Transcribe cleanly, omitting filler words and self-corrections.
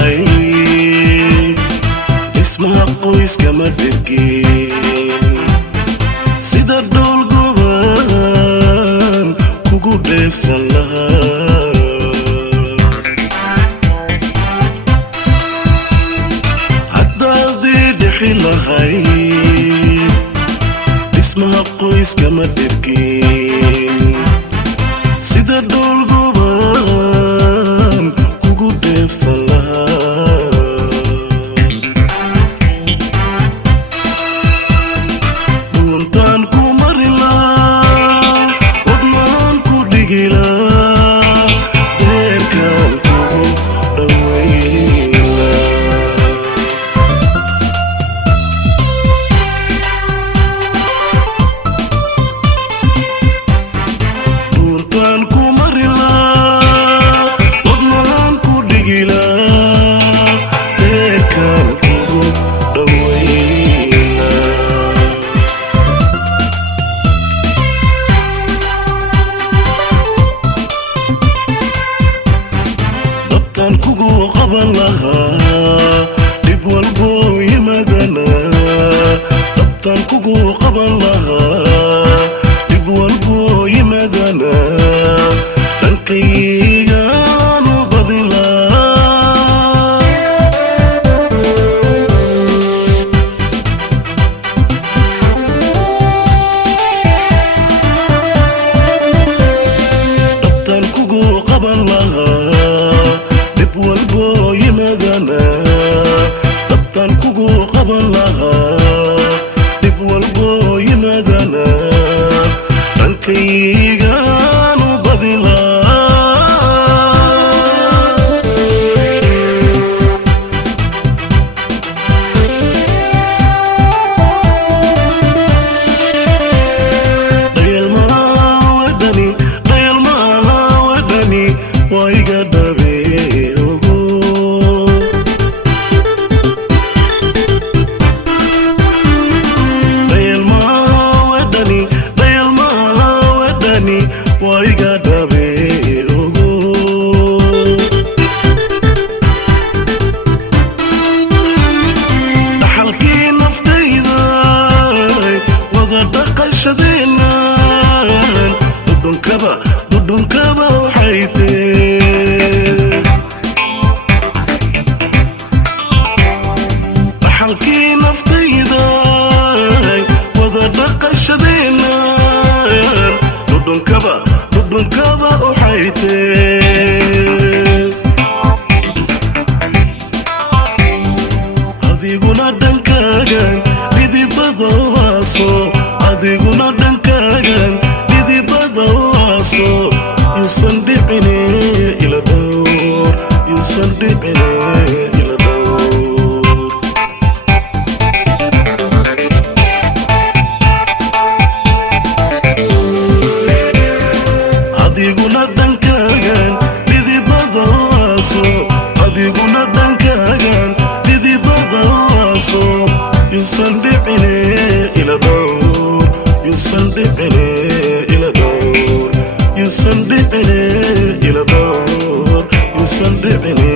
lahay dhismaha qoyska ma dhigin sida dhul goban kugu dheefsan lahaa haddaadii dhixi lahay dhismaha qoyska ma dhigin sida dhul goban kugu dheefsan lahaa dhuntaan ku mari lahaa wadnaan ku dhigi lahaa deerkaan kugu dhaweyn lahaa dhuntaan ku mari lahaa wadnaan ku dhigi lahaa deerkaan kugu dhaweyn lahaa dabtaan kugu qaban lahaa dhib walbo yimaadana dabtaan kugu qaban lahaa dhib walbo yimaadana dhankaygaan u badin lahaa dabtaan kugu qaban lahaa dhib walbo yimaadana dabtaan kugu qaban lahaa dhib walbo yimaadana dhankaygaan u badin lahaa dhayalmaha wadani waa iga dhabe ogo dhayalmaha wadani waa iga dhabe ogo dhaxalkii naftayda wada dhaqashadeena dhudhunkaba waxay tee dhaxalkii naftayda wada dhaqashadeena dhudhunkaba waxay tee adiguna dhankaagan dhidibada waaso adiguna dhankaagan dhidibada waaso yuusan dhicine ila dhowr yuusan dhicine ila dhowr adiguna dhankaagan dhidibada waaso adiguna dhankaagan dhidibada waaso yuusan dhicine ila dhowr yuusan dhicine ila dhowr yuusan dhicine ila dhowr yuusan dhicine